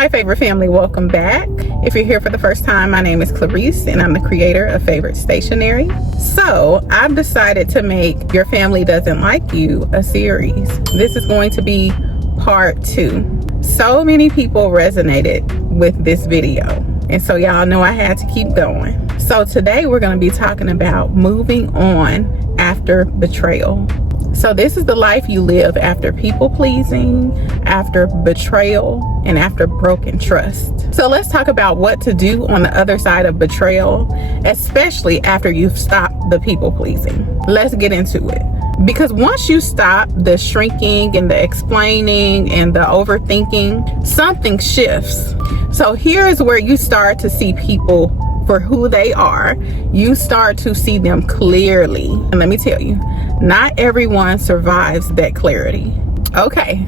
Hi favorite family, welcome back. If you're here for the first time, my name is Clarice and I'm the creator of Favorite Stationery. So I've decided to make Your Family Doesn't Like You a series. This is going to be part 2. So many people resonated with this video, and so y'all know I had to keep going. So today we're going to be talking about moving on after betrayal. So this is the life you live after people pleasing, after betrayal, and after broken trust. So let's talk about what to do on the other side of betrayal, especially after you've stopped the people pleasing. Let's get into it. Because once you stop the shrinking and the explaining and the overthinking, something shifts. So here is where you start to see people for who they are. You start to see them clearly. And let me tell you, not everyone survives that clarity. Okay.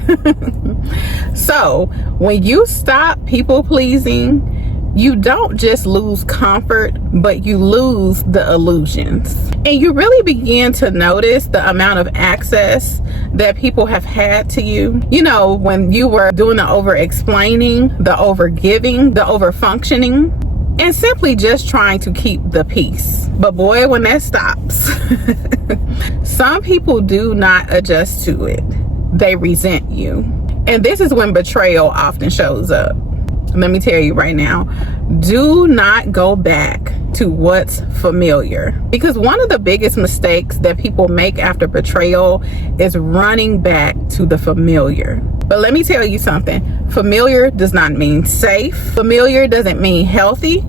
So when you stop people pleasing, you don't just lose comfort, but you lose the illusions. And you really begin to notice the amount of access that people have had to you. You know, when you were doing the over-explaining, the over-giving, the over-functioning, and simply just trying to keep the peace. But boy, when that stops, some people do not adjust to it. They resent you. And this is when betrayal often shows up. Let me tell you right now, do not go back to what's familiar. Because one of the biggest mistakes that people make after betrayal is running back to the familiar. But let me tell you something. Familiar does not mean safe. Familiar doesn't mean healthy.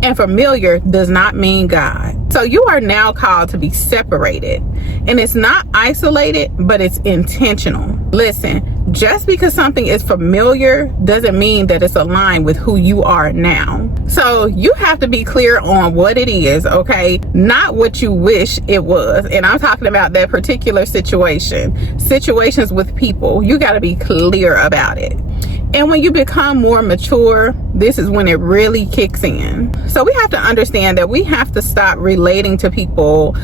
And familiar does not mean God. So you are now called to be separated. And it's not isolated, but it's intentional. Listen, just because something is familiar doesn't mean that it's aligned with who you are now. So you have to be clear on what it is, okay? Not what you wish it was. And I'm talking about that particular situation. Situations with people, you got to be clear about it. And when you become more mature, this is when it really kicks in. So we have to understand that we have to stop relating to people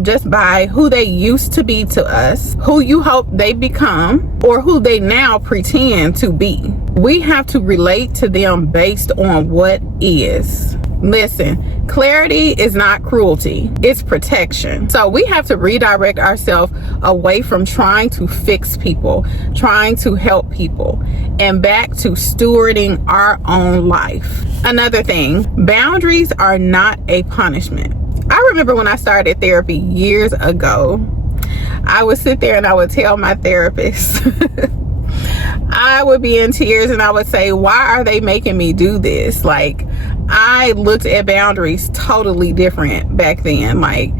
just by who they used to be to us, who you hope they become, or who they now pretend to be. We have to relate to them based on what is. Listen, clarity is not cruelty, it's protection. So we have to redirect ourselves away from trying to fix people, trying to help people, and back to stewarding our own life. Another thing, boundaries are not a punishment. I remember when I started therapy years ago, I would sit there and I would tell my therapist, I would be in tears and I would say, why are they making me do this? Like, I looked at boundaries totally different back then. Like,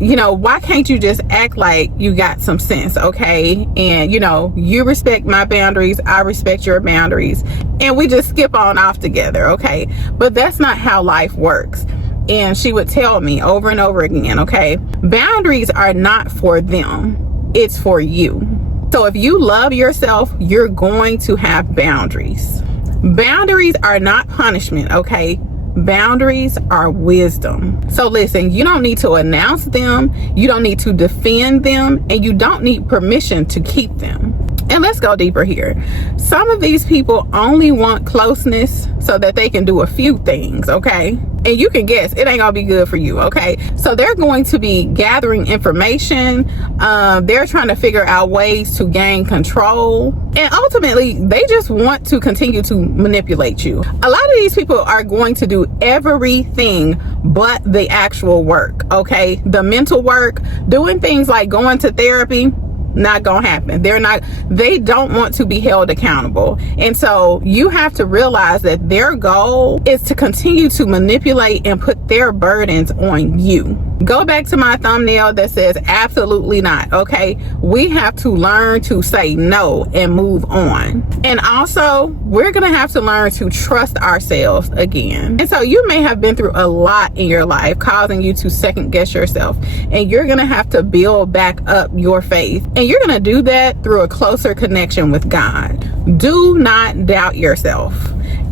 you know, why can't you just act like you got some sense, okay? And, you know, you respect my boundaries, I respect your boundaries, and we just skip on off together, okay? But that's not how life works. And she would tell me over and over again, okay, boundaries are not for them, it's for you. So if you love yourself, you're going to have boundaries. Boundaries are not punishment, okay? Boundaries are wisdom. So listen, you don't need to announce them, you don't need to defend them, and you don't need permission to keep them. And let's go deeper here. Some of these people only want closeness so that they can do a few things, okay? And you can guess it ain't gonna be good for you, okay? So they're going to be gathering information. They're trying to figure out ways to gain control. And ultimately, they just want to continue to manipulate you. A lot of these people are going to do everything but the actual work, okay? The mental work, doing things like going to therapy, not gonna happen. They don't want to be held accountable. And so you have to realize that their goal is to continue to manipulate and put their burdens on you. Go back to my thumbnail that says absolutely not, okay? We have to learn to say no and move on. And also, we're gonna have to learn to trust ourselves again. And so you may have been through a lot in your life, causing you to second guess yourself. And you're gonna have to build back up your faith. And you're gonna do that through a closer connection with God. Do not doubt yourself.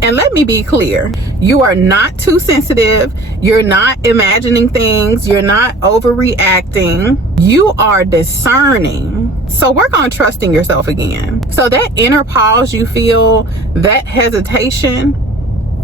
And let me be clear, you are not too sensitive. You're not imagining things. You're not overreacting. You are discerning. So work on trusting yourself again. So that inner pause you feel, that hesitation,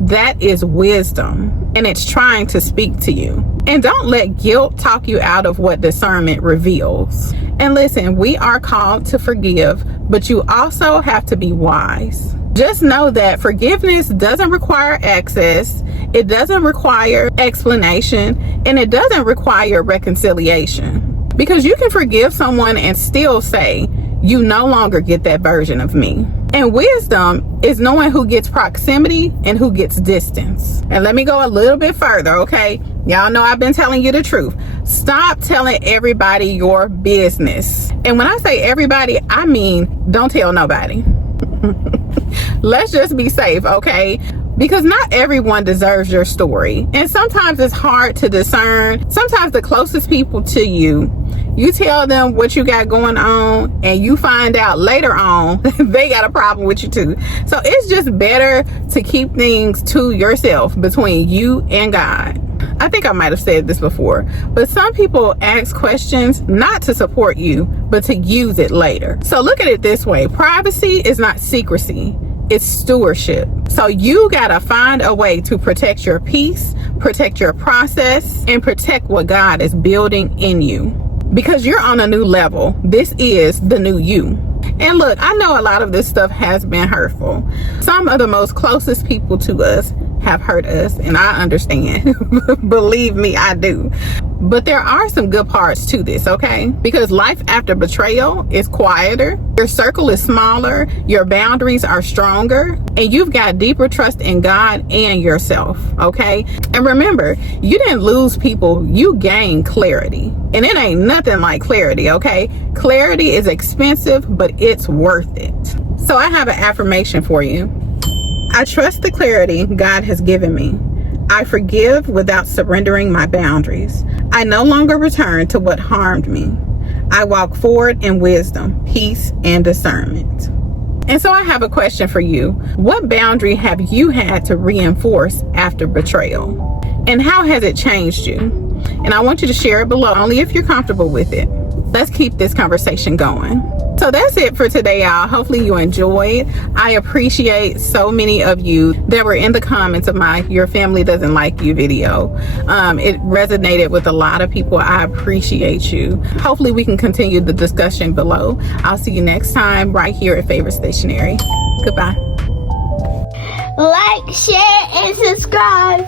that is wisdom, and it's trying to speak to you. And don't let guilt talk you out of what discernment reveals. And listen, we are called to forgive, but you also have to be wise. Just know that forgiveness doesn't require access, it doesn't require explanation, and it doesn't require reconciliation. Because you can forgive someone and still say, you no longer get that version of me. And wisdom is knowing who gets proximity and who gets distance. And let me go a little bit further, okay? Y'all know I've been telling you the truth. Stop telling everybody your business. And when I say everybody, I mean don't tell nobody. Let's just be safe, okay? Because not everyone deserves your story. And sometimes it's hard to discern. Sometimes the closest people to you, you tell them what you got going on and you find out later on they got a problem with you too. So it's just better to keep things to yourself, between you and God. I think I might have said this before, but some people ask questions not to support you, but to use it later. So look at it this way. Privacy is not secrecy. It's stewardship. So you gotta find a way to protect your peace, protect your process, and protect what God is building in you. Because you're on a new level. This is the new you. And look, I know a lot of this stuff has been hurtful. Some of the most closest people to us have hurt us, and I understand. Believe me, I do. But there are some good parts to this, okay? Because life after betrayal is quieter, your circle is smaller, your boundaries are stronger, and you've got deeper trust in God and yourself, okay? And remember, you didn't lose people, you gained clarity. And it ain't nothing like clarity, okay? Clarity is expensive, but it's worth it. So I have an affirmation for you. I trust the clarity God has given me. I forgive without surrendering my boundaries. I no longer return to what harmed me. I walk forward in wisdom, peace, and discernment. And so I have a question for you. What boundary have you had to reinforce after betrayal? And how has it changed you? And I want you to share it below, only if you're comfortable with it. Let's keep this conversation going. So that's it for today, y'all. Hopefully you enjoyed. I appreciate so many of you that were in the comments of my Your Family Doesn't Like You video. It resonated with a lot of people. I appreciate you. Hopefully we can continue the discussion below. I'll see you next time right here at Favorite Stationery. Goodbye. Like, share, and subscribe.